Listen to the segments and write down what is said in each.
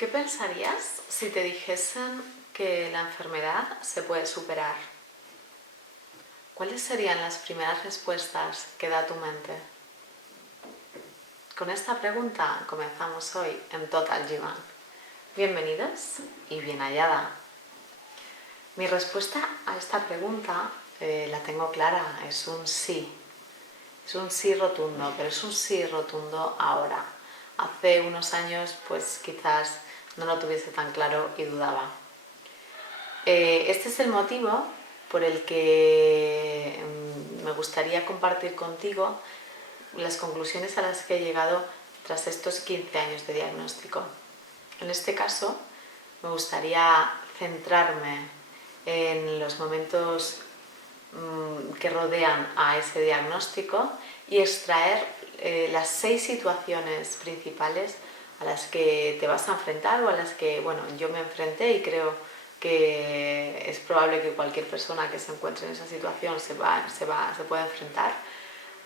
¿Qué pensarías si te dijesen que la enfermedad se puede superar? ¿Cuáles serían las primeras respuestas que da tu mente? Con esta pregunta comenzamos hoy en Total Jivan. Bienvenidos y bien hallada. Mi respuesta a esta pregunta la tengo clara, es un sí. Es un sí rotundo, pero es un sí rotundo ahora. Hace unos años pues quizás no lo tuviese tan claro y dudaba. Este es el motivo por el que me gustaría compartir contigo las conclusiones a las que he llegado tras estos 15 años de diagnóstico. En este caso, me gustaría centrarme en los momentos que rodean a ese diagnóstico y extraer las 6 situaciones principales a las que te vas a enfrentar o a las que yo me enfrenté y creo que es probable que cualquier persona que se encuentre en esa situación se pueda enfrentar.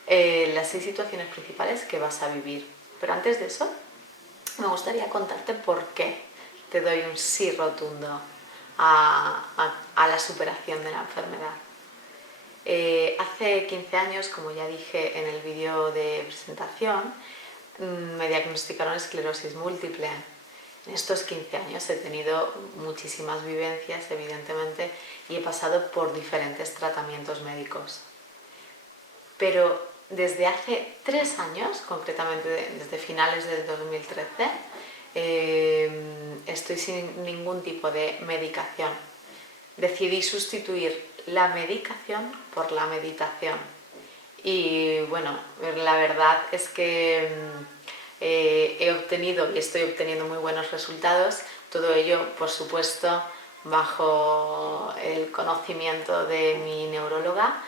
Las 6 situaciones principales que vas a vivir. Pero antes de eso, me gustaría contarte por qué te doy un sí rotundo a la superación de la enfermedad. Hace 15 años, como ya dije en el vídeo de presentación, me diagnosticaron esclerosis múltiple. En estos 15 años he tenido muchísimas vivencias, evidentemente, y he pasado por diferentes tratamientos médicos. Pero desde hace 3 años, concretamente desde finales del 2013, estoy sin ningún tipo de medicación. Decidí sustituir la medicación por la meditación. Y bueno, la verdad es que he obtenido y estoy obteniendo muy buenos resultados. Todo ello, por supuesto, bajo el conocimiento de mi neuróloga.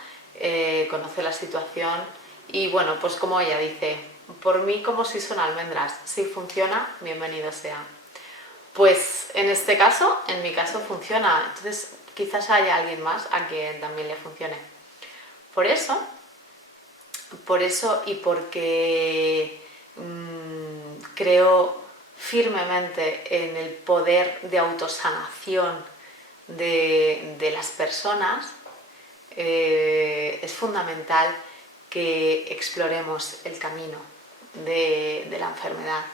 Conoce la situación y bueno, pues como ella dice, por mí como si son almendras, si funciona, bienvenido sea. Pues en este caso, en mi caso funciona, entonces quizás haya alguien más a quien también le funcione. Por eso y porque creo firmemente en el poder de autosanación de las personas, es fundamental que exploremos el camino de la enfermedad.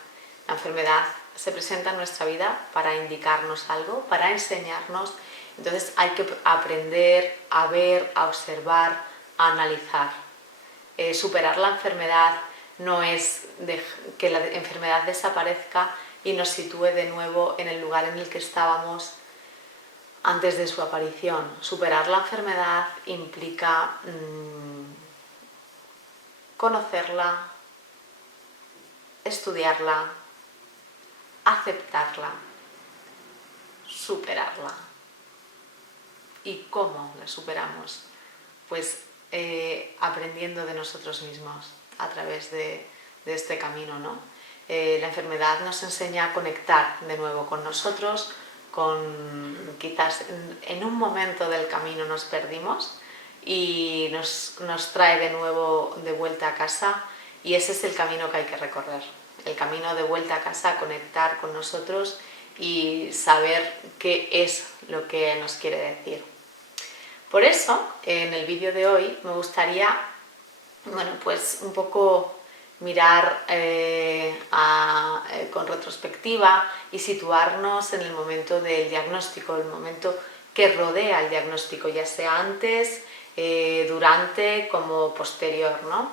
La enfermedad se presenta en nuestra vida para indicarnos algo, para enseñarnos. Entonces hay que aprender a ver, a observar, a analizar. Superar la enfermedad no es que la enfermedad desaparezca y nos sitúe de nuevo en el lugar en el que estábamos antes de su aparición. Superar la enfermedad implica conocerla, estudiarla, aceptarla, superarla. ¿Y cómo la superamos? Pues aprendiendo de nosotros mismos a través de este camino, ¿no? La enfermedad nos enseña a conectar de nuevo con nosotros, quizás en un momento del camino nos perdimos y nos trae de nuevo de vuelta a casa, y ese es el camino que hay que recorrer, el camino de vuelta a casa, conectar con nosotros y saber qué es lo que nos quiere decir. Por eso, en el vídeo de hoy me gustaría, pues un poco mirar con retrospectiva y situarnos en el momento del diagnóstico, el momento que rodea el diagnóstico, ya sea antes, durante como posterior, ¿no?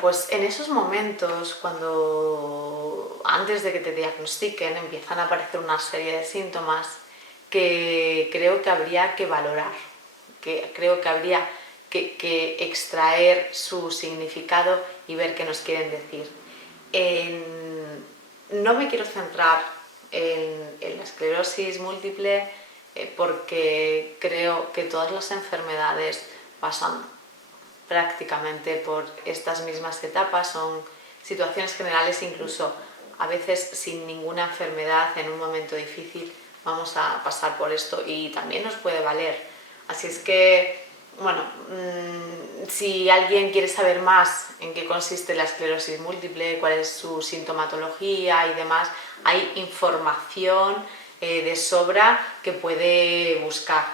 Pues en esos momentos, cuando antes de que te diagnostiquen empiezan a aparecer una serie de síntomas que creo que habría que valorar, que creo que habría que extraer su significado y ver qué nos quieren decir. No me quiero centrar en la esclerosis múltiple porque creo que todas las enfermedades pasan prácticamente por estas mismas etapas, son situaciones generales, incluso a veces sin ninguna enfermedad, en un momento difícil vamos a pasar por esto y también nos puede valer. Así es que bueno, si alguien quiere saber más en qué consiste la esclerosis múltiple, cuál es su sintomatología y demás, hay información de sobra que puede buscar.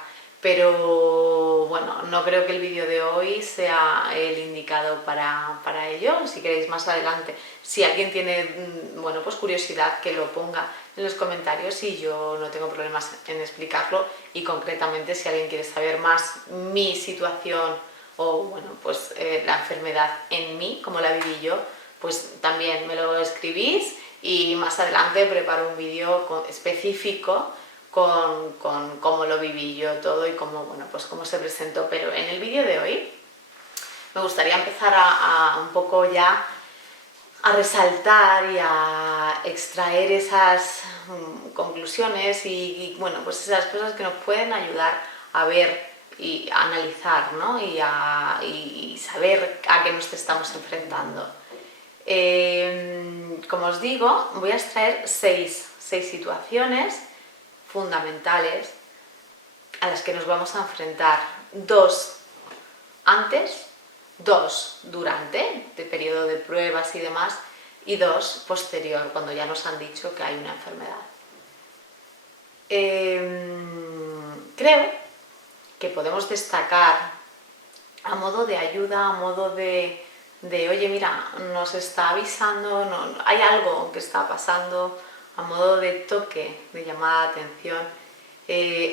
Pero bueno, no creo que el vídeo de hoy sea el indicado para ello. Si queréis más adelante, si alguien tiene bueno, pues curiosidad, que lo ponga en los comentarios y yo no tengo problemas en explicarlo. Y concretamente, si alguien quiere saber más mi situación o bueno, pues la enfermedad en mí, como la viví yo, pues también me lo escribís y más adelante preparo un vídeo específico con cómo lo viví yo todo y cómo, bueno, pues cómo se presentó. Pero en el vídeo de hoy me gustaría empezar a un poco ya a resaltar y a extraer esas conclusiones y bueno, pues esas cosas que nos pueden ayudar a ver y a analizar, ¿no? y saber a qué nos estamos enfrentando. Como os digo, voy a extraer seis situaciones fundamentales a las que nos vamos a enfrentar. 2 antes, 2 durante, de periodo de pruebas y demás, y 2 posterior, cuando ya nos han dicho que hay una enfermedad. Creo que podemos destacar a modo de ayuda, a modo de oye, mira, nos está avisando, hay algo que está pasando, a modo de toque, de llamada de atención.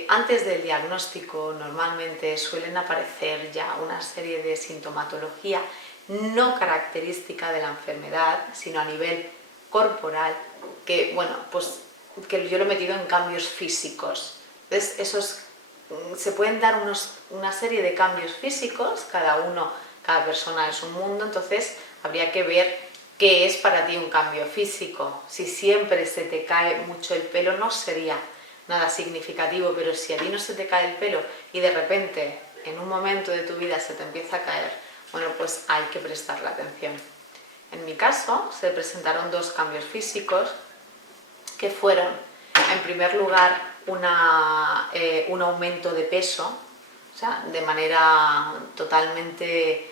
Antes del diagnóstico normalmente suelen aparecer ya una serie de sintomatología no característica de la enfermedad, sino a nivel corporal, que bueno, pues que yo lo he metido en cambios físicos. Entonces, se pueden dar una serie de cambios físicos, cada persona es un mundo, entonces habría que ver qué es para ti un cambio físico. Si siempre se te cae mucho el pelo no sería nada significativo, pero si a ti no se te cae el pelo y de repente en un momento de tu vida se te empieza a caer, bueno, pues hay que prestarle atención. En mi caso se presentaron 2 cambios físicos que fueron, en primer lugar, un aumento de peso, o sea, de manera totalmente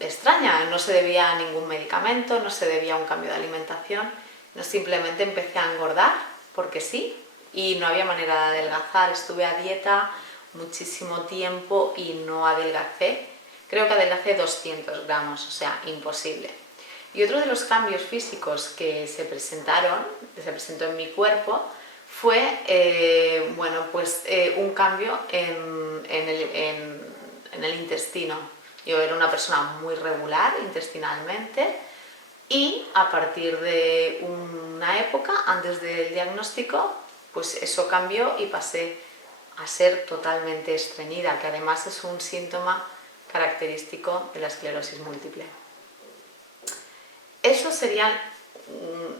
extraña, no se debía a ningún medicamento, no se debía a un cambio de alimentación, no, simplemente empecé a engordar porque sí, y no había manera de adelgazar. Estuve a dieta muchísimo tiempo y no adelgacé. Creo que adelgacé 200 gramos, o sea, imposible. Y otro de los cambios físicos que se presentó en mi cuerpo fue bueno, pues, un cambio en el intestino. Yo era una persona muy regular intestinalmente y a partir de una época, antes del diagnóstico, pues eso cambió y pasé a ser totalmente estreñida, que además es un síntoma característico de la esclerosis múltiple. Esos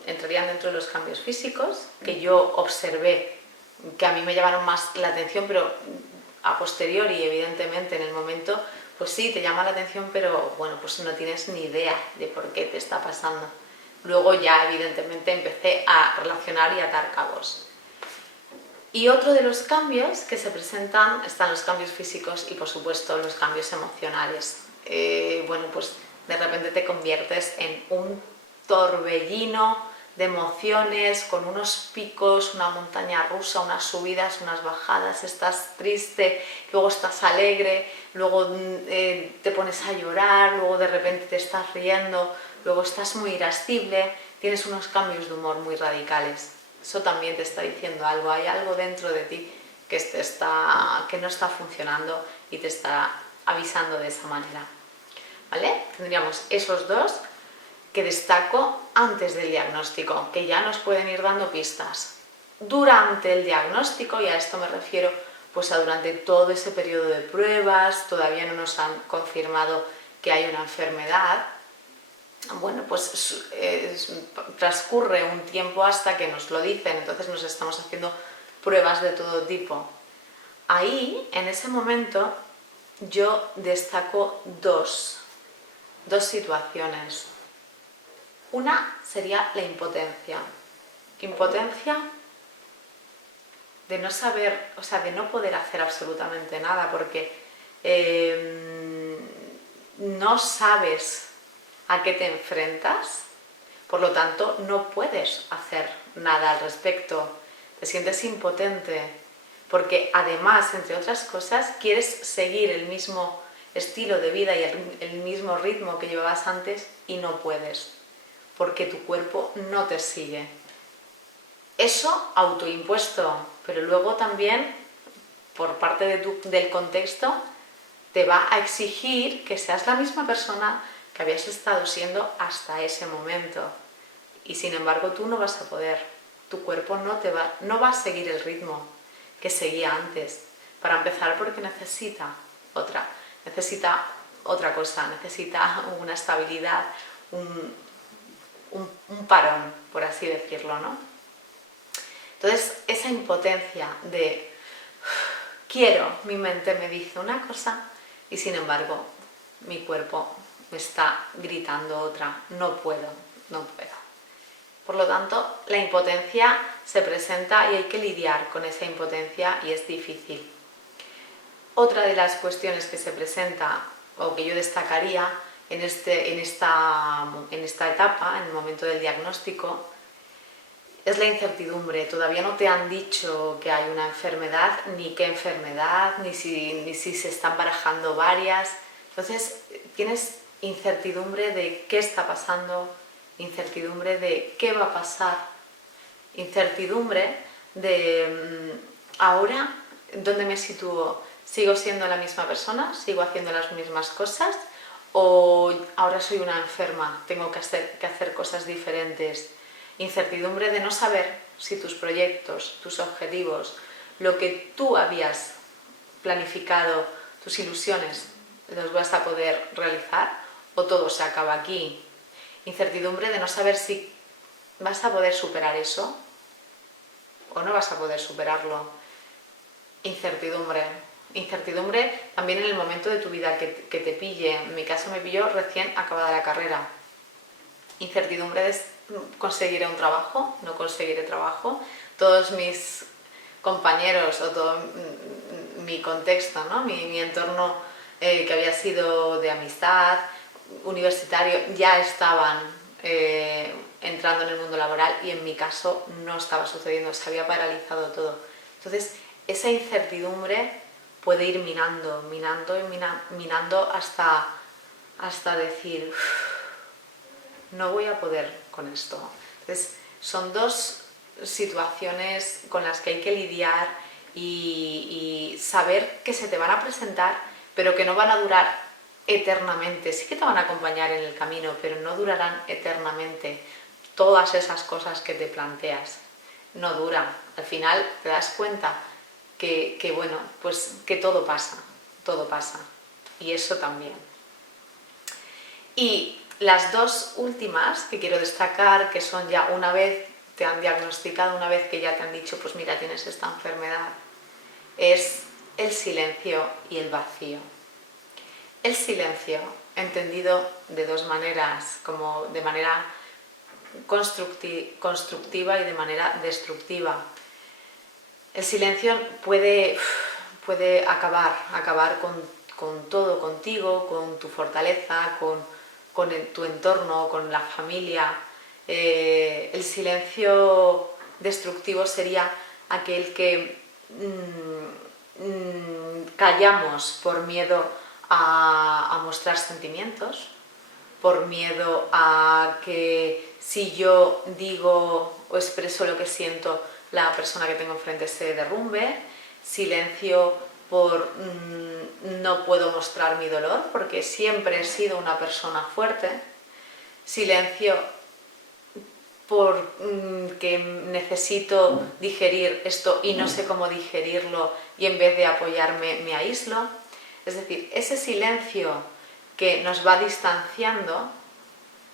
entrarían dentro de los cambios físicos que yo observé, que a mí me llamaron más la atención, pero a posteriori, evidentemente, en el momento, pues sí, te llama la atención, pero bueno, pues no tienes ni idea de por qué te está pasando. Luego ya, evidentemente, empecé a relacionar y atar cabos. Y otro de los cambios que se presentan, están los cambios físicos y, por supuesto, los cambios emocionales. Bueno, pues de repente te conviertes en un torbellino de emociones, con unos picos, una montaña rusa, unas subidas, unas bajadas. Estás triste, luego estás alegre, luego te pones a llorar, luego de repente te estás riendo, luego estás muy irascible, tienes unos cambios de humor muy radicales. Eso también te está diciendo algo, hay algo dentro de ti que no está funcionando y te está avisando de esa manera. ¿Vale? Tendríamos esos 2 que destaco antes del diagnóstico, que ya nos pueden ir dando pistas. Durante el diagnóstico, y a esto me refiero pues a durante todo ese periodo de pruebas, todavía no nos han confirmado que hay una enfermedad, bueno, pues transcurre un tiempo hasta que nos lo dicen, entonces nos estamos haciendo pruebas de todo tipo. Ahí, en ese momento, yo destaco dos situaciones. Una sería la impotencia. Impotencia de no saber, o sea, de no poder hacer absolutamente nada porque no sabes a qué te enfrentas, por lo tanto no puedes hacer nada al respecto, te sientes impotente porque además, entre otras cosas, quieres seguir el mismo estilo de vida y el mismo ritmo que llevabas antes y no puedes, porque tu cuerpo no te sigue. Eso autoimpuesto, pero luego también por parte del contexto te va a exigir que seas la misma persona que habías estado siendo hasta ese momento. Y sin embargo tú no vas a poder, tu cuerpo no va a seguir el ritmo que seguía antes. Para empezar, porque necesita otra cosa, necesita una estabilidad, un parón, por así decirlo, ¿no? Entonces, esa impotencia de quiero, mi mente me dice una cosa y sin embargo mi cuerpo me está gritando otra, no puedo. Por lo tanto, la impotencia se presenta y hay que lidiar con esa impotencia y es difícil. Otra de las cuestiones que se presenta o que yo destacaría en esta etapa, en el momento del diagnóstico, es la incertidumbre. Todavía no te han dicho que hay una enfermedad, ni qué enfermedad, ni si se están barajando varias. Entonces tienes incertidumbre de qué está pasando, incertidumbre de qué va a pasar, incertidumbre de ahora dónde me sitúo, sigo siendo la misma persona, sigo haciendo las mismas cosas o ahora soy una enferma, tengo que hacer cosas diferentes. Incertidumbre de no saber si tus proyectos, tus objetivos, lo que tú habías planificado, tus ilusiones, los vas a poder realizar o todo se acaba aquí. Incertidumbre de no saber si vas a poder superar eso o no vas a poder superarlo. Incertidumbre también en el momento de tu vida que te pille. En mi caso me pilló recién acabada la carrera. Incertidumbre de conseguiré un trabajo, no conseguiré trabajo. Todos mis compañeros o todo mi contexto, ¿no? mi entorno que había sido de amistad, universitario, ya estaban entrando en el mundo laboral y en mi caso no estaba sucediendo, se había paralizado todo. Entonces esa incertidumbre puede ir minando hasta decir no voy a poder con esto. Entonces son dos situaciones con las que hay que lidiar y saber que se te van a presentar pero que no van a durar eternamente. Sí que te van a acompañar en el camino, pero no durarán eternamente. Todas esas cosas que te planteas no duran. Al final te das cuenta que bueno, pues que todo pasa. Y eso también. Y las dos últimas que quiero destacar, que son ya una vez te han diagnosticado, una vez que ya te han dicho, pues mira, tienes esta enfermedad, es el silencio y el vacío. El silencio, entendido de dos maneras, como de manera constructiva y de manera destructiva. El silencio puede acabar con todo, contigo, con tu fortaleza, con tu entorno, con la familia. El silencio destructivo sería aquel que callamos por miedo a mostrar sentimientos, por miedo a que si yo digo o expreso lo que siento, la persona que tengo enfrente se derrumbe. Silencio por no puedo mostrar mi dolor porque siempre he sido una persona fuerte. Silencio porque necesito digerir esto y no sé cómo digerirlo y en vez de apoyarme me aíslo. Es decir, ese silencio que nos va distanciando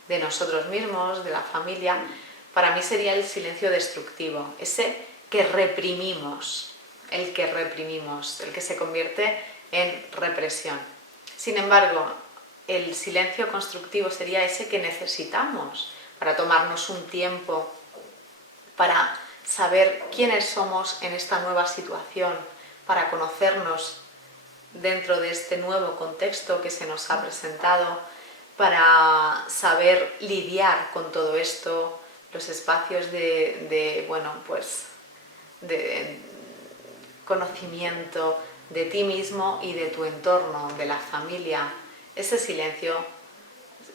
de nosotros mismos, de la familia, para mí sería el silencio destructivo, ese que reprimimos, el que se convierte en represión. Sin embargo, el silencio constructivo sería ese que necesitamos para tomarnos un tiempo, para saber quiénes somos en esta nueva situación, para conocernos dentro de este nuevo contexto que se nos ha presentado, para saber lidiar con todo esto, los espacios de conocimiento de ti mismo y de tu entorno, de la familia. Ese silencio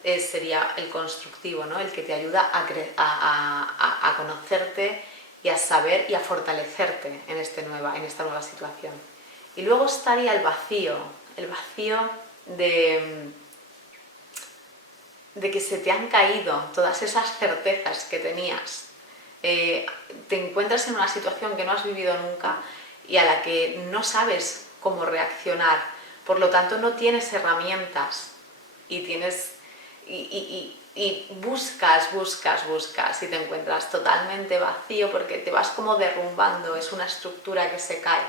sería el constructivo, ¿no? El que te ayuda a conocerte y a saber y a fortalecerte en esta nueva situación. Y luego estaría el vacío de que se te han caído todas esas certezas que tenías. Te encuentras en una situación que no has vivido nunca y a la que no sabes cómo reaccionar, por lo tanto no tienes herramientas y buscas y te encuentras totalmente vacío porque te vas como derrumbando, es una estructura que se cae,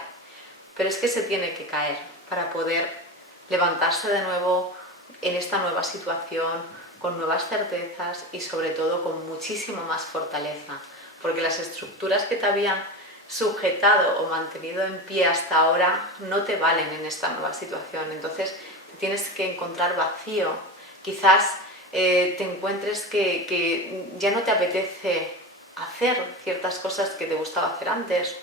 pero es que se tiene que caer para poder levantarse de nuevo en esta nueva situación con nuevas certezas y sobre todo con muchísimo más fortaleza, porque las estructuras que te habían sujetado o mantenido en pie hasta ahora no te valen en esta nueva situación, entonces te tienes que encontrar vacío. Quizás te encuentres que ya no te apetece hacer ciertas cosas que te gustaba hacer antes.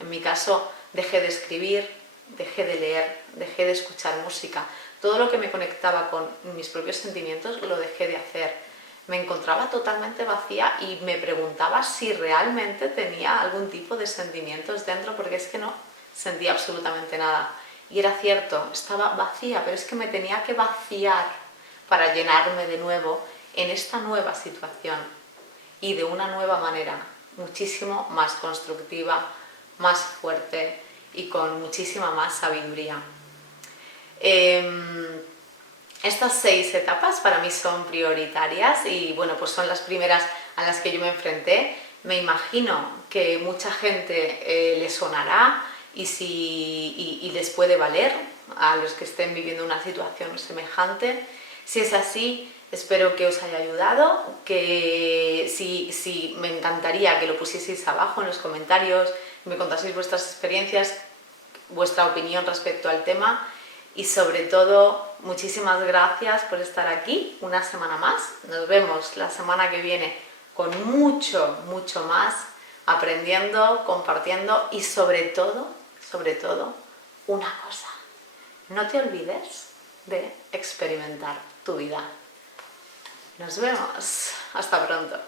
En mi caso, dejé de escribir, dejé de leer, dejé de escuchar música. Todo lo que me conectaba con mis propios sentimientos lo dejé de hacer. Me encontraba totalmente vacía y me preguntaba si realmente tenía algún tipo de sentimientos dentro, porque es que no sentía absolutamente nada. Y era cierto, estaba vacía, pero es que me tenía que vaciar para llenarme de nuevo en esta nueva situación y de una nueva manera, muchísimo más constructiva, más fuerte y con muchísima más sabiduría. Estas 6 etapas para mí son prioritarias y bueno, pues son las primeras a las que yo me enfrenté. Me imagino que mucha gente le sonará y les puede valer a los que estén viviendo una situación semejante. Si es así, espero que os haya ayudado, que si me encantaría que lo pusieseis abajo en los comentarios, me contaseis vuestras experiencias, vuestra opinión respecto al tema. Y sobre todo, muchísimas gracias por estar aquí una semana más. Nos vemos la semana que viene con mucho más, aprendiendo, compartiendo y sobre todo, una cosa. No te olvides de experimentar tu vida. Nos vemos. Hasta pronto.